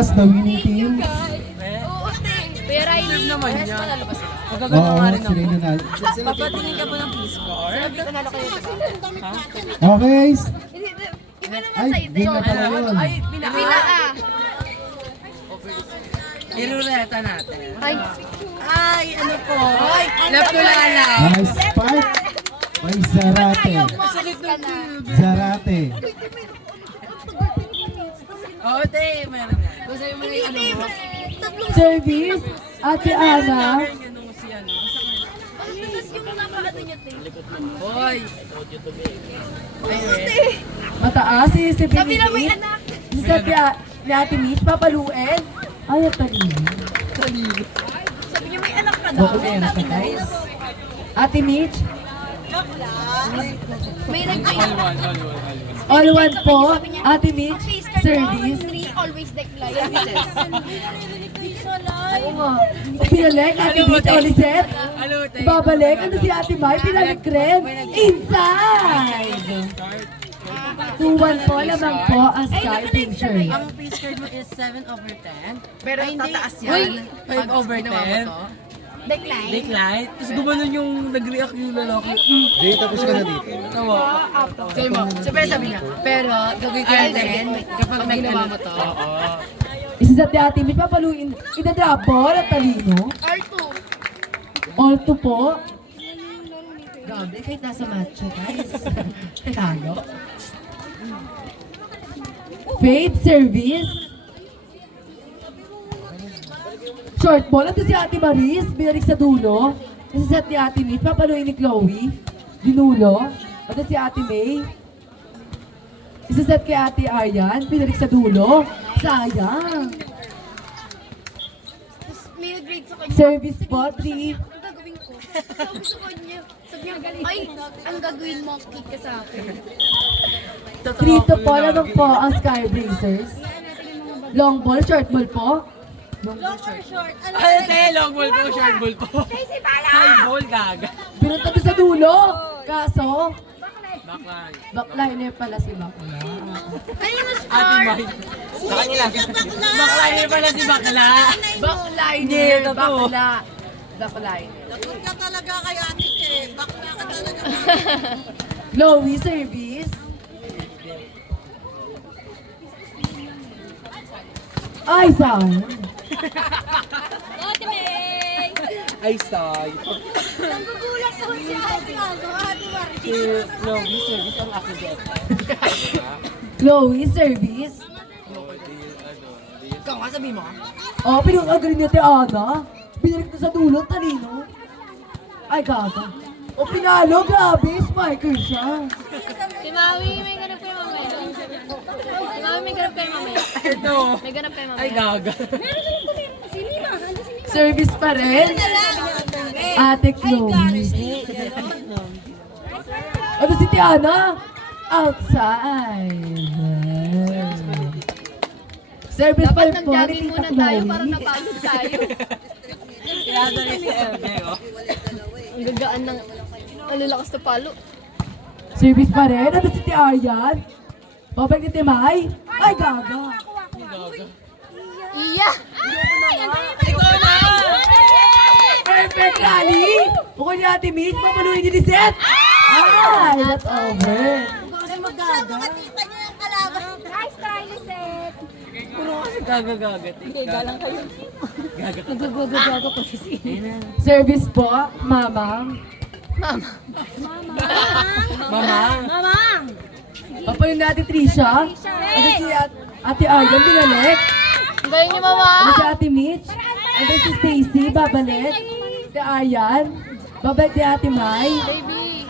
Pass the winning team. Pero ay naman yes, niya. manalo ba sila? Magagano Oo, nga rin sila yung nanalo. Papatingin ka po ng peace score? Sabi ko nalo kayo diba? Okay. Iba naman Ay, sa di na pala yun. Ay, Pinaka. irureta natin. Ay, Ay, ano po? Ay, left ko lang alam. Nice spike. By Zarate. sakit ka na. Zarate. Oo, te, meron yan. Gusto mo na yung ano mo? Service, Ate Ana. Yung si ano. Tapos yung napakano niya, te. Hoy! Mataas si Sabi na may Benedict. anak. Si ni Ate Mitch, papaluin. Ay, at talino. Sabi niya may anak ka daw. Oo, may anak ka, guys. Ate Mitch, May nag-face. all one po. Ate Mitch, service. Always decline. Services. Oo nga. Pinalik, Ate Mitch, uliset. Ano, te? Babalik, ano si Ate Mai, pinalik rin. Inside! 2-1 po, lamang po ang Sky Picture. Ang peace card mo is 7/10. Pero tataas yan. 5/10. Decline. Decline. Tapos gumanon yung nag-react yung lalaki. Jay, tapos ka na dito. Tawa. Sabi mo, sabi niya, pero gagawin ko yan din kapag nagnawa mo to. Isa sa Ate Mitch, papaluin. Ina-drop ball at talino. R2. All 2 po. Grabe, kahit nasa macho, guys. Talo. Faith service. Short ball. Ito si Ate Maris. Binalik sa dulo. Isa sa Ate Mitch. Papaluin ni Chloe. Dinulo. Ito si Ate May. Isa sa kay Ate Aryan. Binalik sa dulo. Sayang. Tapos may nag-grade sa kanya. Service po, 3. Ang gagawin ko? Sabi sa kanya, sabi niya, ay, ang gagawin mo, kick ka sa akin. 3 to po lamang po ang Sky Blazers. Long ball, short ball po. Long or short? Ano Ano, te? Long ball po, short ball po. High ball, gaga. Pinunta doon sa dulo. Kaso, Backline. backliner pala si Bakla. Kanino Ate score? Mai. Sa kanila. Backliner pala si Bakla. Backliner, Hindi, totoo. bakla. Backliner. Lagot ka talaga kay Ate Che. Bakla ka talaga. Chloe service. Ay, sayang. Ate May! Ay, say. Nanggugulat ako si Ate Aldo, Ate Margie. Si Chloe, service ang aking dito. Chloe service. Ikaw nga sabi mo. Oh, pinunagaling niya ti Ana. Binalik na sa dulo, talino. Ay, gaga. O, pinalo, grabe. Spiker siya. Si Mami, may ganap kayo mamaya. Si Mami, may ganap kayo mamaya. Ito. May ganap kayo mamaya. Ay, gaga. Service pa rin. Ate Chloe. Ano si Tiana? Outside. Service pa Dapat rin po ni nag-jogging Tita muna tayo para Chloe. napagod tayo. Kaya dali si LJ, oh. Ang gagaan ng... Ang lalakas na palo. Service pa rin. Ano si Tiaryan? Babalik ni Timay? Ay, gaga. Iya! Ikaw na! Perfect rally! Bukod ni Ate Mitch, papaluin niyo ni Seth. Ay, that's over. Kasi magaga. Makikita niyo yung kalaban. Nice try, Lisette! Puro kasi gaga-gaga. Hindi, galang kayo. Gaga. Nagagaga pa si Sina. Service po, Mamang. Mama. Mama. Mamang! Papaluin natin Trisha. Ano si Ate Aryan, binalik. Ang galing niyo, Mama! Ano si Ate Mitch? Ano si Stacy, babalik. Si Aryan. Babalik ni Ate Mai. Baby!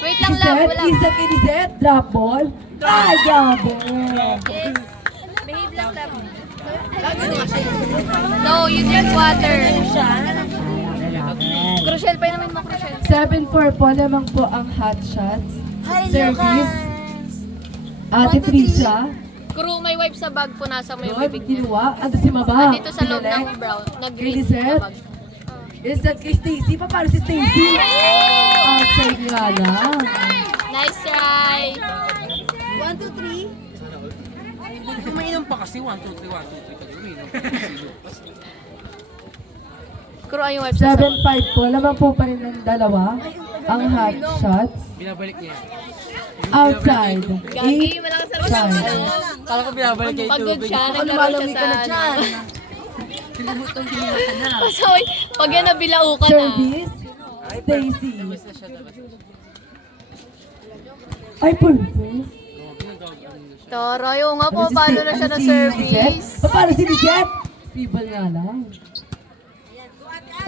Wait Si lang lang, Seth, wala. isa kay ni Seth, drop ball. Ay, gabi. Behave lang lang. No, you drink water. Crucial pa naman mo, crucial. 7-4 po lamang po ang hot shots. Service. Ate Trisha. Crew, may wipe sa bag po, nasa may Lord, bibig niya. kinuha. Ano si Mama? Dito sa loob ng brown, Kay nag-green ni sa Seth. bag. Isa kay Stacy. Paano si Stacy? Outside nga lang. Nice try! 1, 2, 3. Umiinom pa kasi, 1, 2, 3, 1, 2, 3 pag umiinom. Kuro ay yung website. 7-5 po. Laman po pa rin ng dalawa. Ang hot shots. Binabalik niya. Outside. Gagi, malakas na rin ang ano. Kala ko binabalik niya yung Pagod tubig. siya, naglaro siya sa ano. Sinubutong hinila ka na. So, pag yan nabilao ka na. Service. Stacy. Labas na siya, labas na siya. Ay, perfect. Taray, oo nga po, Ano si paano Steve? na siya Ano na si service? Lisette? Paano si Lisette? Feeble nga lang.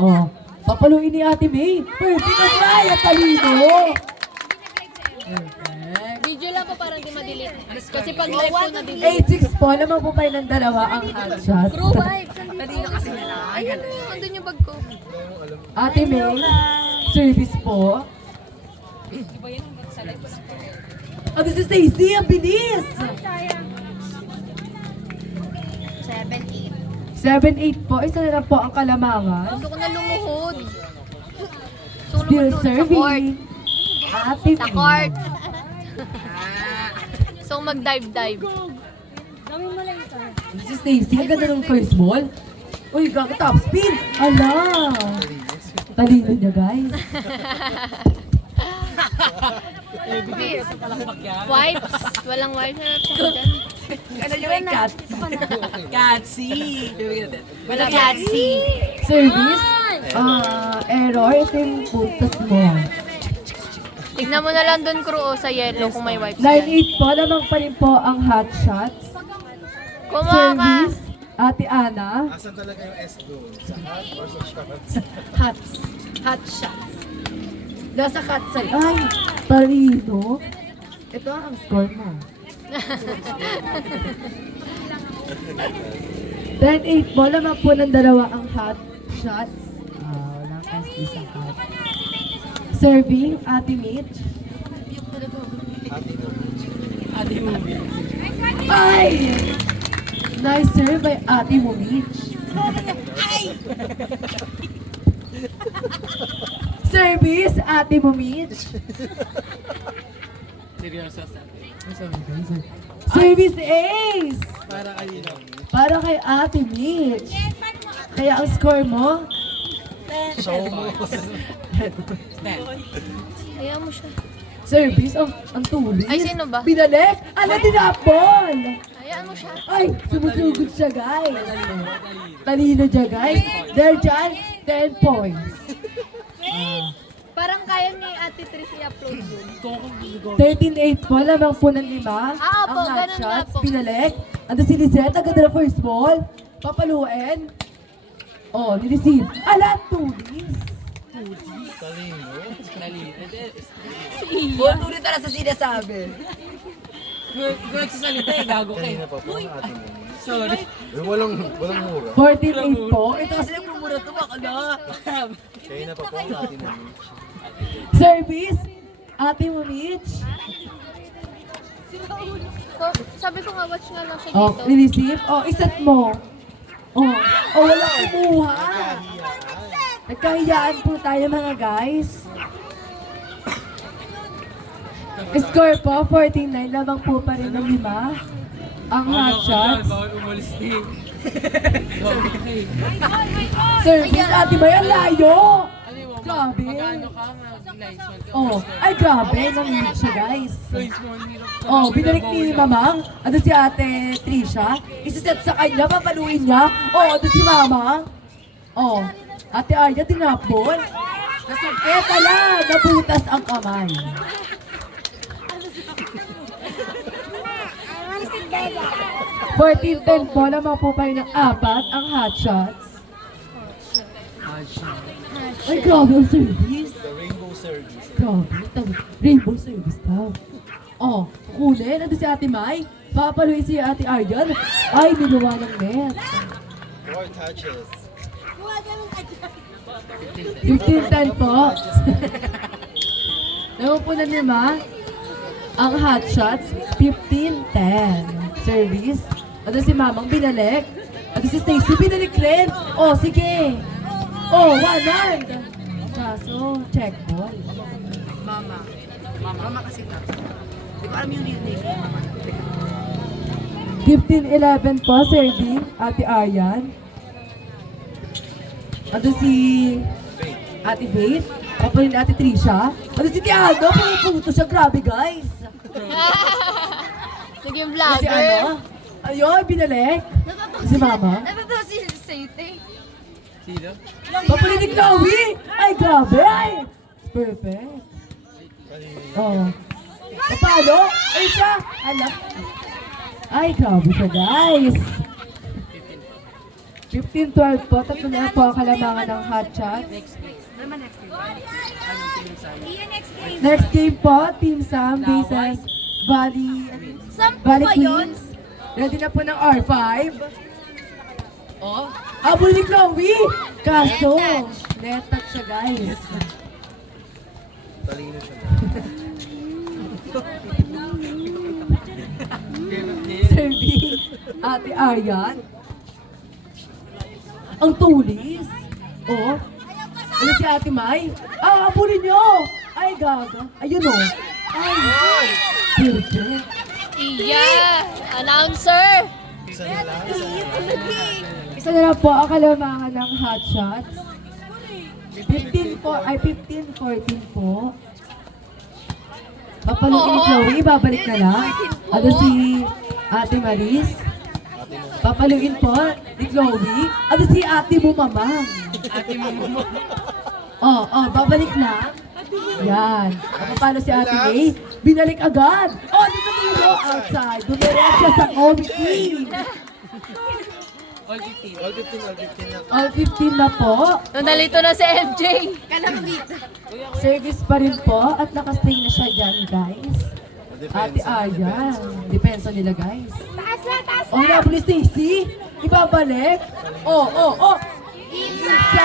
Oh, papaluin ni Ate May. Perfect na siya. Yung talino. Perfect. Video lang po parang di ma-delete. Kasi pag live po na-delete. 8-6 po. Laman po pa rin ng dalawa ang hot shot. Crew vibes, andito kasi nila. Ayun, andun yung bag ko. Ate May, service po. Oh, this is Stacy. Ang bilis. 7-8 po. Isa na lang po ang kalamangan. Gusto ko na lumuhod. Gusto ko Still lumuhod sa court. serving. Ate Sa May. court. So mag-dive-dive. This is Stacy. Ang ganda ng first ball. Uy, gaga top spin. Ala. Talino niya, guys. Wipes. Walang wipes na natin. Ano yung Katsi! Wala kasi. Service. Error. Ito yung putas mo. Tignan mo na lang dun, crew, sa yellow kung may wipes. 9-8 po. Lamang pa rin po ang hot shots. Kumuha ka. Service. Ate Ana. Asan talaga yung S doon? Sa hot or sa shots? Hots. Hot shots. Nasa hot side. Ay, talino. Ito ang score mo. 10-8 po. Lamang po ng dalawa ang hot shots. Walang SD sa hot. Serving, Ate Mitch. Ate movie. Ay! Nice serve by Ate Mitch. Service, Ate Mitch. Seryoso. Service Ace! Para kanina. Para kay Ate Mitch. Kaya ang score mo? Show mo. Kaya mo siya. Service, ang tulis. Ay, sino ba? Binalik! Ala, tinapon! Hayaan mo siya. Ay, sumusugod siya, guys. Talino siya, guys. There, dyan, 10 points. Parang kaya ni Ate Tris i-upload yun. 13-8 po, lamang po ng 5. Ah, ang opo, hot ganun nga shots, po. pinalik. Ando si Lisette, ang ganda ng first ball. Papaluin. Oh, nireceive. Ala, tulis. Tulis na sa sinasabi. Kung nagsasalita eh, gago ka eh. Kanina pa po ang ate mo. Sorry. Walang mura. 14-8 po. Ito kasi nagpumura to, baka na. Kanina pa po ang ate mo. Service, Ate Mitch. Sabi ko nga, watch nga lang siya Oh, dito. nireceive. Oh, isat mo. Oh, wala kumuha. Nagkahiyaan po tayo mga guys. Score po, 49. Lamang po pa rin ng 5. Ang hot shots. Bawal umalis din. Service, Ate May, ang layo. Grabe. Magkano ka? Mag-nice one ka. Oh, ay grabe. Nanginig siya guys. Nice one, hirap. Oh, binalik ni Mamang. Ano si Ate Trisha? Isiset sa kanya, papaluin niya. Oh, ano si Mamang? Oh, Ate Arya, tinapon. Eh pala, nabutas ang kamay. Fourteen 10 po, lamang po pa rin ng 4 ang hot shots. Ay, grabe ang service. The rainbow service. Grabe, rainbow service daw. Oh, kunin. Nandun si Ate Mai. Papaluin si Ate Aryan. Ay, niluwa ng net. 4 touches. 15-10 po. Naman po na 5. Ang hot shots, 15-10. Service. Ano si Mamang binalik. Ano si Stacy binalik rin. Oh, sige. Oh, one hand. Kaso, check ball. Mama kasi na. Hindi ko alam yung real name. 15-11 po, serving, Ate Aryan. Ano si Ate Faith? Papalit ni Ate Trisha. Ano si Tiago? Pumuputo siya. Grabe, guys. Naging Ano si vlogger. ano? Ayun, binalik. Si Mama. Natatawa si Saite. Papalit ni Chloe. Ay, grabe. Ay. Perfect. Oh. Paano? Ay, siya. Alak. Ay, grabe siya, guys. 15-12 po. Tatlo na po ang kalamangan ng hot shot. Next game po, Team Sam versus Valley Saan po Valley ba yun? Queens. Ready na po ng R5. Oh, habol ni Chloe. Kaso, net touch siya, guys. Talino siya. Serving Ate Aryan. Ang tulis. Oh. Ano si Ate Mai? Ah, habulin niyo. Ay, gaga. Ayun oh. Ay, perfect. Iya! Announcer! Isa na lang. Isa na lang po ang kalamangan ng hot shots. 15 po, ay 15-14 po. Papaluin ni Chloe, babalik na lang. Ano si Ate Maris? Papaluin po ni Chloe. Ano si Ate mo, Mamang? Oh, babalik na. Yan. At paano si Ate May? Binalik agad. Oh, dito dito. Outside. Dumiretso siya sa committee. All 15 na. All 15 na po. Nandalito na si MJ. Kala ko dito. Service pa rin po at nakastay na siya dyan, guys. Ate Aryan. Depensa nila, guys. Taas na, taas Oh, na ni Stacy. Ibabalik. Oh. Inside.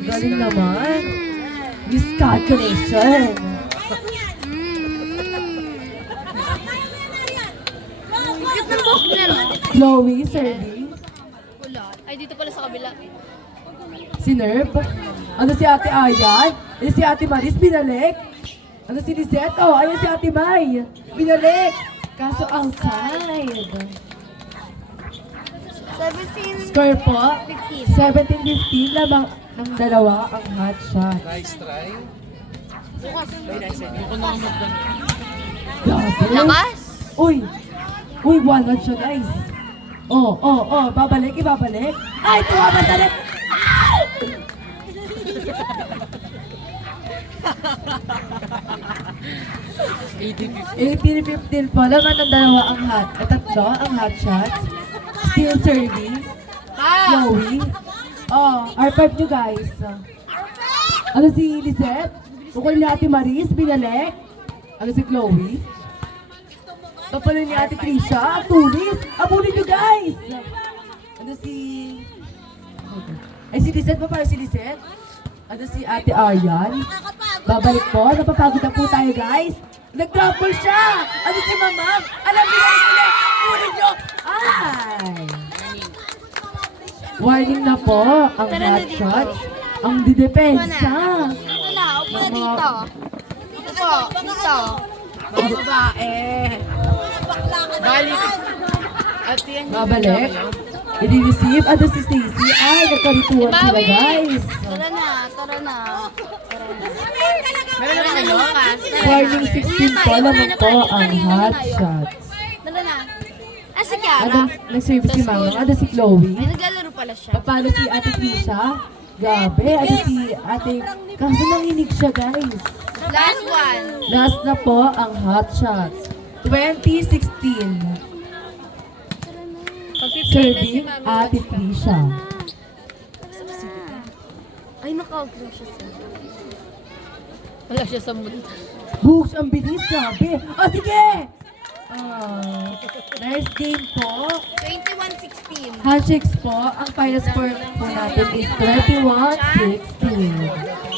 Galing naman. Miscalculation. Cute ng buhok niya, no? Chloe, serving. Wala. Ay, dito pala sa kabila. Si Nerv. Ano si Ate Ayan? Ano si Ate Maris? Binalik. Ano si Lizette? Oh, ayun si Ate May. Binalik. Kaso outside. 17. Score po. 15. 17-15 lamang ng dalawa ang hot shot. Nice try. Bukas. Grabe. Lakas? Uy, one shot siya, guys. Oh, babalik, ibabalik. Ay, tuwa balik. 18-15 po. Laman ng dalawa ang tatlo ang hot shots. Still serving. Chloe. Oh, R5 nyo, guys. Ano si Lizette? Ukol ni Ate Maris, binalik. Ano si Chloe? Papalo ni Ate Trisha, tulis. Abulin nyo, guys. Ano si... Ay, si Lizette pa para si Lizette. Ano si Ate Aryan? Babalik po. Napapagod na po tayo, guys. Nag-trouble siya. Ano si Mamang? Alam niyo na ulit. Ulit nyo. Ay. Warning na po ang hot shots. Ang didepensa. Ito na, upo na dito. Ito po, dito. Mga babae. Balik. At yan yung Babalik. I-receive. Ano si Stacy? Ay, nagkarituan sila, guys. Tara na, tara na. Meron naman na Lucas. Warning 16 po naman po ang hot shots. Tara na. Ah, si Kiara. Ano, nag-service si Mama. Ano si Chloe? Ay, naglalaro pala siya. Paano si Ate Trisha? Grabe. Ano si Ate... Kaso nanginig siya, guys. Last one. Last na po ang hot shots. 2016. Serving Ate Trisha. Ay, naka-outlaw siya sa... Wala siya sa mundo. Books, ang bilis, grabe. Oh, sige! Nice game po. 21-16. Handshakes po. Ang final score po natin is 21-16.